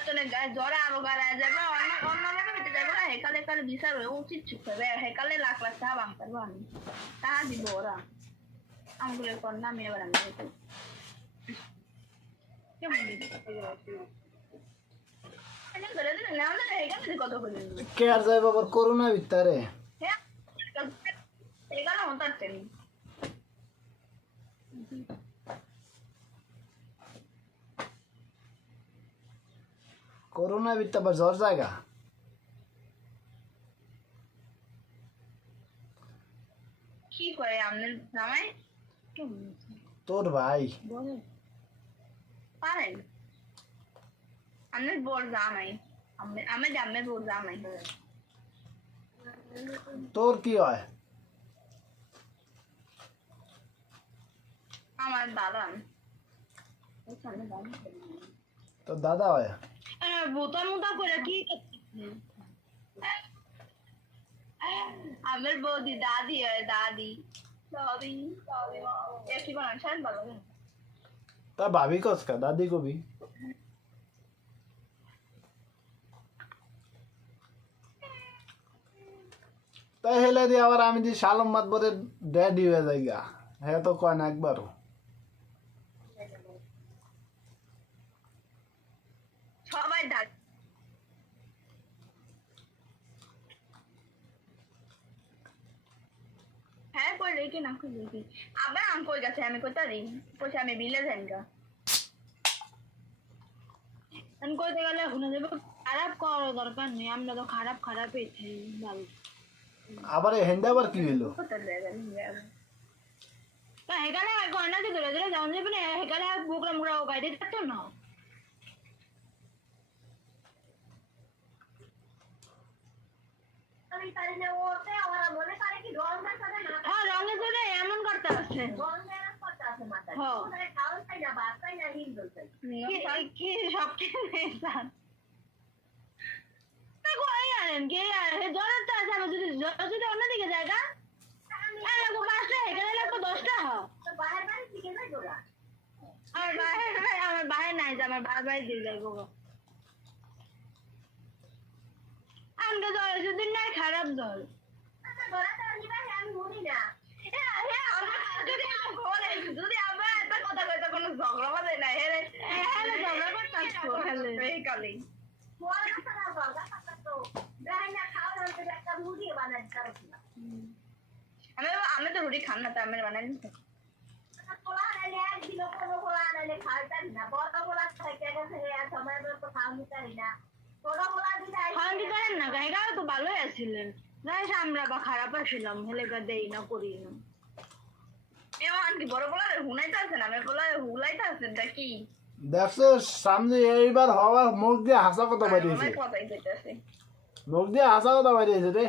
নির্বাচনের গায়ে জ্বরে আরো গাড়ায় যাবে অন্য পেতে যাবে না হেকালে কালে বিচার হয়ে উচিত চুপ হবে হেকালে লাখ লাখ টাকা বাম পারবো আমি টাকা দিব ওরা আমগুলোর পর নামিয়ে এবার আমি কেমন কত কে আর যাই বাবার করোনা ভিতরে এগারো হতারতেন করোনা ভিতরে আবার জ্বর জায়গা কি করে আপনার জামাই তোর ভাই পারেন আপনার বোর জামাই আমি জামের বোর জামাই তোর কি হয় আমার দাদা তোর দাদা হয় বোতা মোতা করে কি আমার বৌদি দাদি হয় দাদি দাদি দাদি একই বানান শান ভালো তা ভাবি কসকা দাদি কবি তাই হেলে দিয়ে আবার আমি যে শালম মাতবরের ড্যাডি হয়ে যাই গা হ্যাঁ তো কয় না একবারও সবাই ডাক হ্যাঁ কই রেখে না কই রেখে আবার আমি কই গেছে আমি কোথা রে কইছে আমি বিলে যাই গা আমি কইতে গেলে হুনে দেব খারাপ করার দরকার নেই আমরা তো খারাপ খারাপই থাই ভালো আবার হেন্দে আবার কি হইলো তা হেকালে গয়না দিয়ে ধরে ধরে যাওয়া যাবে না হেকালে বুকরা মুড়া ও গাইতে থাকতো না রঙের জন্য এমন করতে আছে কি সব জ্বরের তো আছে যদি জ্বর যদি অন্যদিকে জায়গা পাঁচটা এখানে লাগবো 10টা আমার বাইরে নাই যে আমার বাড়ি দিয়ে যাইবো আমাকে জ্বর যদি নাই খারাপ জ্বর যদি আমরা একটা কথা কইতে কোনো ঝগড়া বাজে না ঝগড়া করতে কালে আমি তো রুটি খান না তো আমি বানাই তো ভালোই আছিলেন আমরা বা খারাপ আসছিলাম হেলে দেই না করি না এমন কি বড় বলার হুনাইতে আছেন আমি বলার হুলাইতে আছেন কি দেখছো সামনে এইবার হওয়া মুখ দিয়ে হাসা কথা বাইরেছে কথাই কইতেছে মুখ দিয়ে হাসা কথা বাইরেছে রে